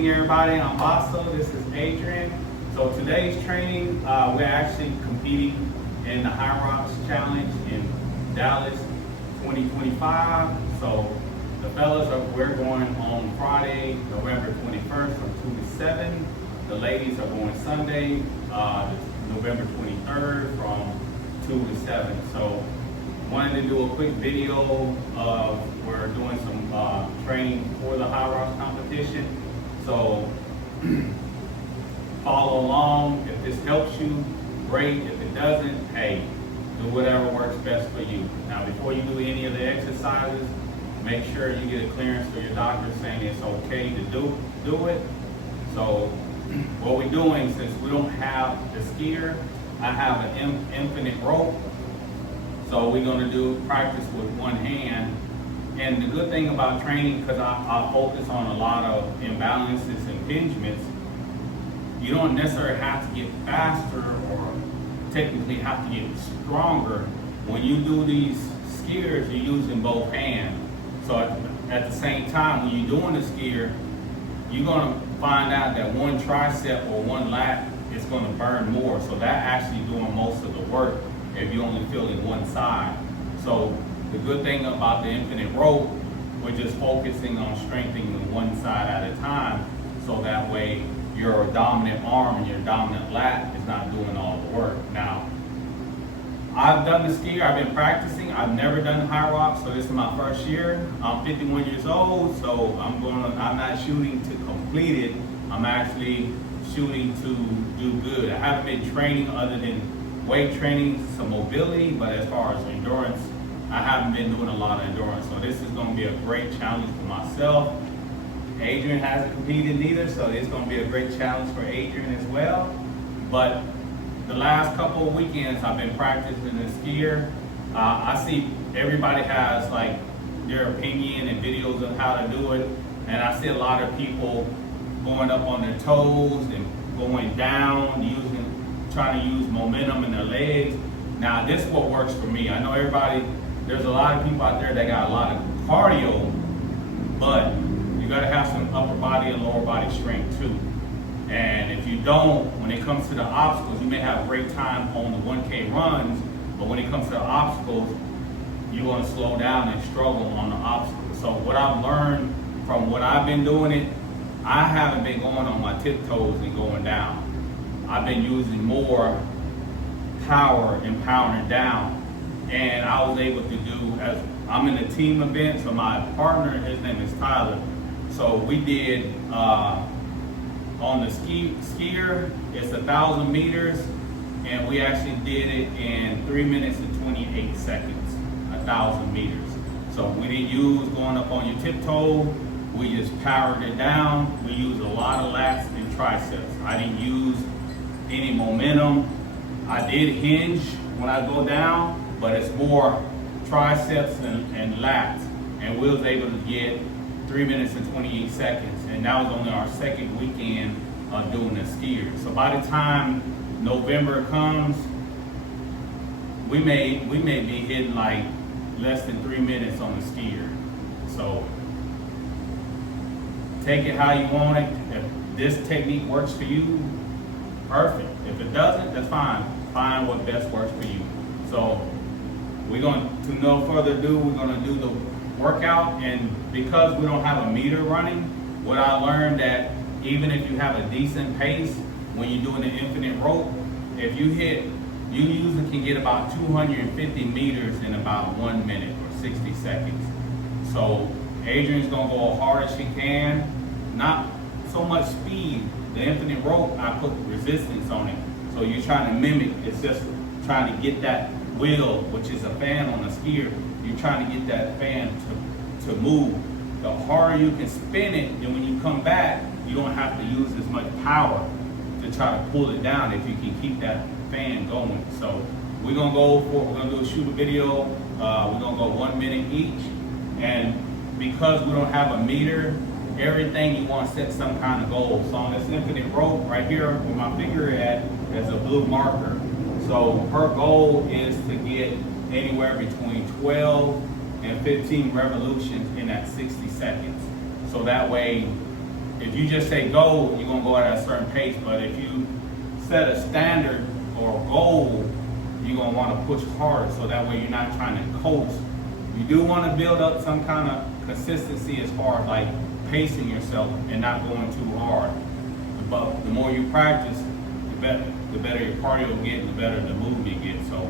evening, everybody. I'm Baso. This is Adrian. So today's training, we're actually competing in the HYROX Challenge in Dallas 2025. So the fellas, we're going on Friday, November 21st from 2 to 7. The ladies are going Sunday, November 23rd from 2 to 7. So wanted to do a quick video of we're doing some training for the HYROX competition. So follow along. If this helps you, great. If it doesn't, hey, do whatever works best for you. Now, before you do any of the exercises, make sure you get a clearance from your doctor saying it's okay to do it. So what we're doing, since we don't have the SkiErg, I have an infinite rope. So we're going to do practice with one hand. And the good thing about training, because I focus on a lot of imbalances and impingements, you don't necessarily have to get faster or technically have to get stronger. When you do these SkiErgs, you're using both hands. So at the same time, when you're doing the SkiErg, you're going to find out that one tricep or one lat is going to burn more. So that actually doing most of the work if you're only feeling one side. So the good thing about the infinite rope, we're just focusing on strengthening one side at a time, so that way your dominant arm and your dominant lat is not doing all the work. Now, I've done the SkiErg, I've been practicing, I've never done HYROX, so this is my first year. I'm 51 years old, so I'm not shooting to complete it, I'm actually shooting to do good. I haven't been training other than weight training, some mobility, but as far as endurance, I haven't been doing a lot of endurance. So this is going to be a great challenge for myself. Adrian hasn't competed neither, so it's going to be a great challenge for Adrian as well. But the last couple of weekends, I've been practicing the SkiErg. I see everybody has like their opinion and videos of how to do it, and I see a lot of people going up on their toes and going down, trying to use momentum in their legs. Now, this is what works for me. I know there's a lot of people out there that got a lot of cardio, but you gotta have some upper body and lower body strength too. And if you don't, when it comes to the obstacles, you may have a great time on the 1K runs, but when it comes to the obstacles, you're gonna slow down and struggle on the obstacles. So what I've learned from what I've been doing it, I haven't been going on my tiptoes and going down. I've been using more power and pounding down. And I was able to do, as I'm in a team event, so my partner, his name is Tyler. So we did, on the SkiErg, it's 1,000 meters, and we actually did it in 3 minutes and 28 seconds, 1,000 meters. So we didn't use going up on your tiptoe, we just powered it down. We used a lot of lats and triceps. I didn't use any momentum. I did hinge when I go down, but it's more triceps and lats. And we was able to get 3 minutes and 28 seconds. And that was only our second weekend of doing the SkiErg. So by the time November comes, we may be hitting like less than 3 minutes on the SkiErg. So take it how you want it. If this technique works for you, perfect. If it doesn't, that's fine. Find what best works for you. So we're going to no further ado, we're going to do the workout. And because we don't have a meter running, what I learned that even if you have a decent pace, when you're doing the infinite rope, if you usually can get about 250 meters in about 1 minute or 60 seconds. So Adrian's going to go as hard as she can, not so much speed. The infinite rope, I put resistance on it. So you're trying to mimic, it's just trying to get that wheel, which is a fan on a SkiErg, you're trying to get that fan to move. The harder you can spin it, then when you come back, you don't have to use as much power to try to pull it down if you can keep that fan going. So we're gonna shoot a video, we're gonna go 1 minute each. And because we don't have a meter, everything you want to set some kind of goal. So on this infinite rope right here where my finger at is a blue marker. So her goal is to get anywhere between 12 and 15 revolutions in that 60 seconds. So that way if you just say go, you're gonna go at a certain pace. But if you set a standard or a goal, you're gonna want to push harder, so that way you're not trying to coast. You do want to build up some kind of consistency as far as like pacing yourself and not going too hard. But the more you practice, the better your cardio will get, and the better the movement gets. So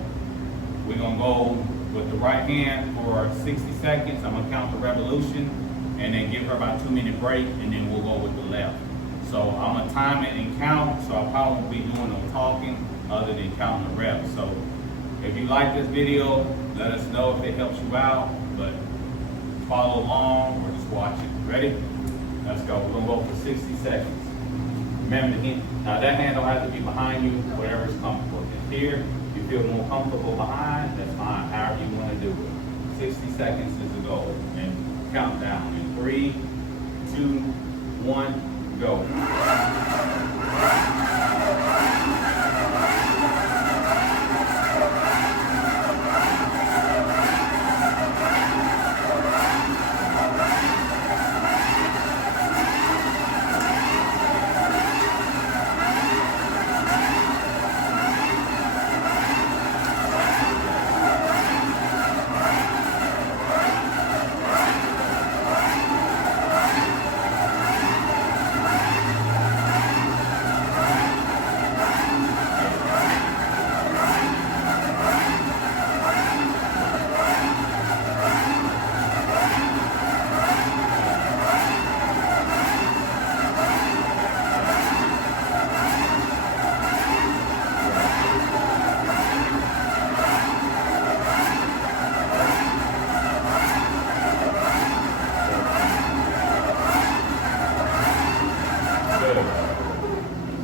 we're gonna go with the right hand for 60 seconds. I'm gonna count the revolution and then give her about a 2-minute break, and then we'll go with the left. So I'm gonna time it and count, so I probably won't be doing no talking other than counting the reps. So if you like this video, let us know if it helps you out, but follow along or just watch it. Ready? Let's go. We're gonna go for 60 seconds. Remember, now that hand don't have to be behind you, whatever is comfortable. If here, you feel more comfortable behind, that's fine, however you want to do it. 60 seconds is the goal. And count down in 3, 2, 1, go.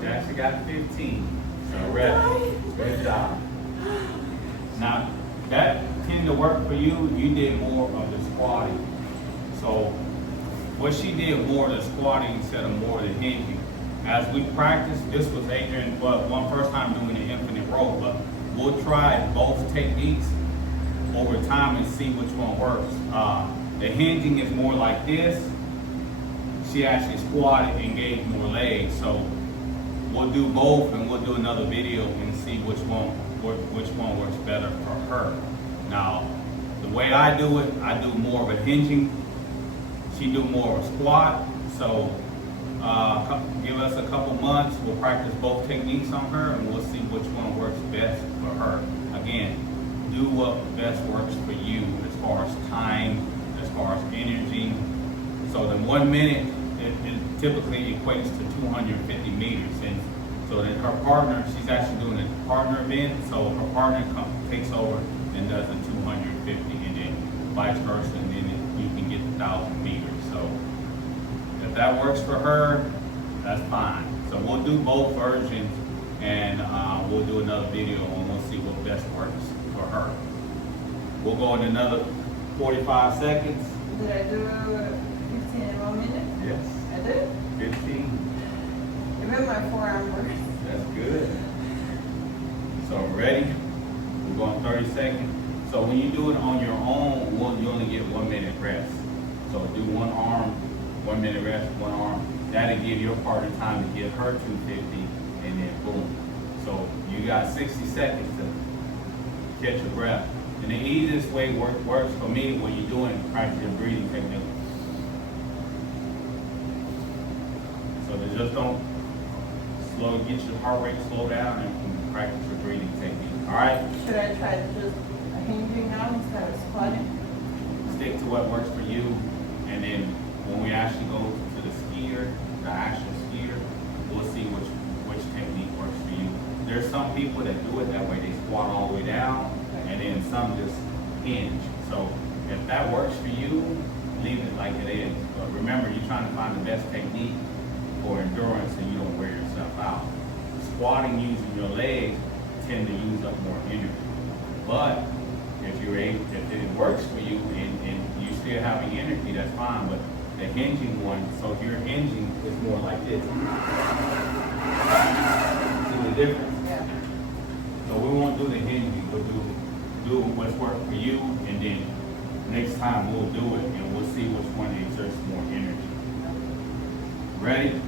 You actually got 15. So ready. Good job. Now that tend to work for you. You did more of the squatting. So what she did more of the squatting instead of more of the hinging. As we practice, this was Adrian, one first time doing the infinite row, but we'll try both techniques over time and see which one works. The hinging is more like this. She actually squatted and gave more legs. So we'll do both, and we'll do another video and see which one works better for her. Now, the way I do it, I do more of a hinging. She do more of a squat. So give us a couple months. We'll practice both techniques on her, and we'll see which one works best for her. Again, do what best works for you as far as time, as far as energy. So the 1 minute, it typically equates to 250 meters. And so then her partner, she's actually doing a partner event, so her partner takes over and does the 250, and then vice versa, and then you can get 1,000 meters. So if that works for her, that's fine. So we'll do both versions, and we'll do another video, and we'll see what best works for her. We'll go in another 45 seconds. Did I do 15 in 1 minute? Yes. I did? 15. Even my forearm works. That's good. So ready? We're going 30 seconds. So when you do it on your own, you only get 1 minute rest. So do one arm, 1 minute rest, one arm. That'll give your partner time to get her 250, and then boom. So you got 60 seconds to catch your breath. And the easiest way works for me when you're doing practice your breathing technique. So they just don't get your heart rate slow down, and practice your breathing technique. All right? Should I try to just hinging now instead of squatting? Stick to what works for you, and then when we actually go to the SkiErg, the actual SkiErg, we'll see which technique works for you. There's some people that do it that way. They squat all the way down, and then some just hinge. So if that works for you, leave it like it is. But remember, you're trying to find the best technique for endurance, and you don't wear yourself out. Squatting using your legs tend to use up more energy. But if it works for you and you still having energy, that's fine. But the hinging one, so if you're hinging, it's more like this. See the difference? Yeah. So we won't do the hinging. We'll do what's worked for you, and then next time we'll do it, and we'll see which one exerts more energy. Ready?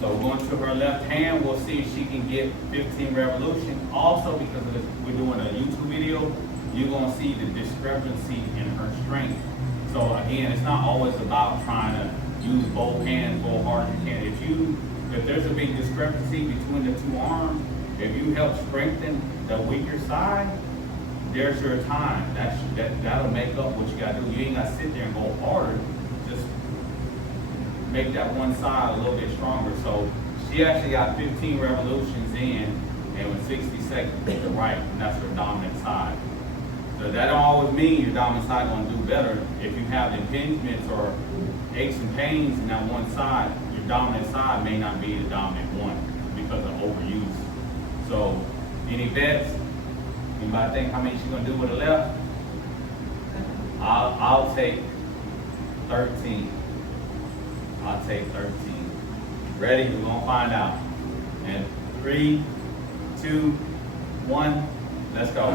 So going to her left hand, we'll see if she can get 15 revolutions. Also, because of this, we're doing a YouTube video, you're gonna see the discrepancy in her strength. So again, it's not always about trying to use both hands, go hard as you can. If there's a big discrepancy between the two arms, if you help strengthen the weaker side, there's your time. That'll make up what you gotta do. You ain't gotta sit there and go harder. Just make that one side a little bit stronger. So she actually got 15 revolutions in, and with 60 seconds with the right, and that's her dominant side. So that don't always mean your dominant side gonna do better. If you have impingements or aches and pains in that one side, your dominant side may not be the dominant one because of overuse. So any bets? Anybody think how many she's gonna do with the left? I'll take 13. I'll take 13. Ready? We're gonna find out. And 3, 2, 1, let's go.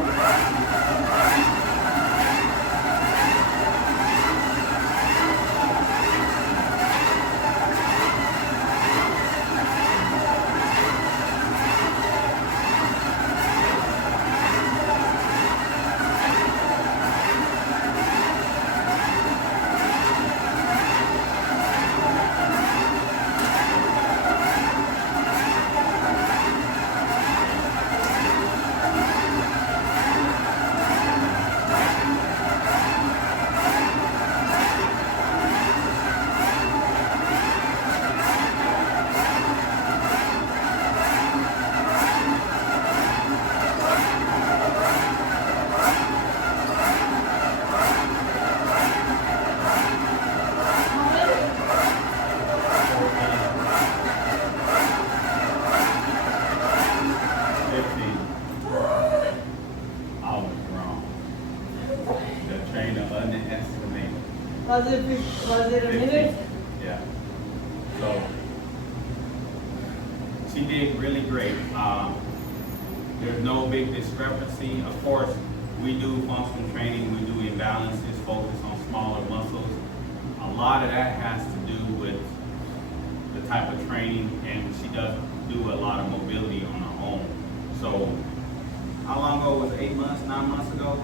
Was it a minute? Yeah. So she did really great. There's no big discrepancy. Of course, we do functional training, we do imbalances, focus on smaller muscles. A lot of that has to do with the type of training, and she does do a lot of mobility on her own. So how long ago was it? 8 months, 9 months ago?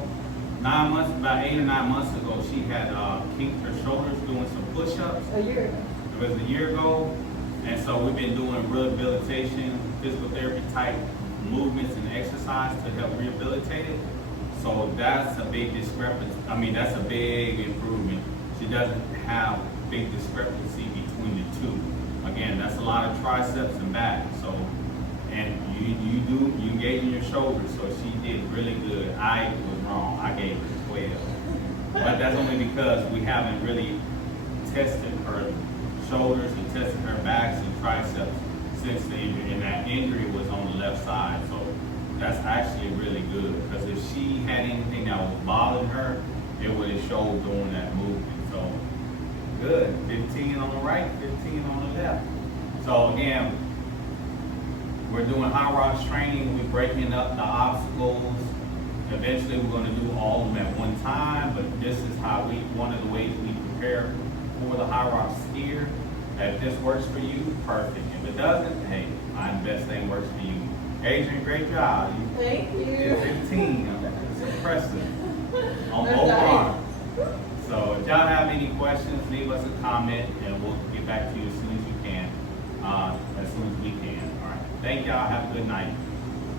9 months, about 8 or 9 months ago, she had kinked her shoulders doing some push-ups. A year ago. It was a year ago, and so we've been doing rehabilitation, physical therapy type movements and exercise to help rehabilitate it. So that's a big discrepancy. I mean, that's a big improvement. She doesn't have big discrepancy between the two. Again, that's a lot of triceps and back. So, and you engage in your shoulders, so she did really good. I was wrong. I gave her 12. But that's only because we haven't really tested her shoulders and tested her backs and triceps since the injury. And that injury was on the left side. So that's actually really good, because if she had anything that was bothering her, it would have showed doing that movement. So good. 15 on the right, 15 on the left. So again, we're doing HYROX training. We're breaking up the obstacles. Eventually, we're going to do all of them at one time, but this is how one of the ways we prepare for the HYROX skier. If this works for you, perfect. If it doesn't, hey, my best thing works for you. Adrian, great job. Thank you. Did 15. It's impressive. On both arms. So if y'all have any questions, leave us a comment, and we'll get back to you as soon as you can, as soon as we can. All right. Thank y'all. Have a good night.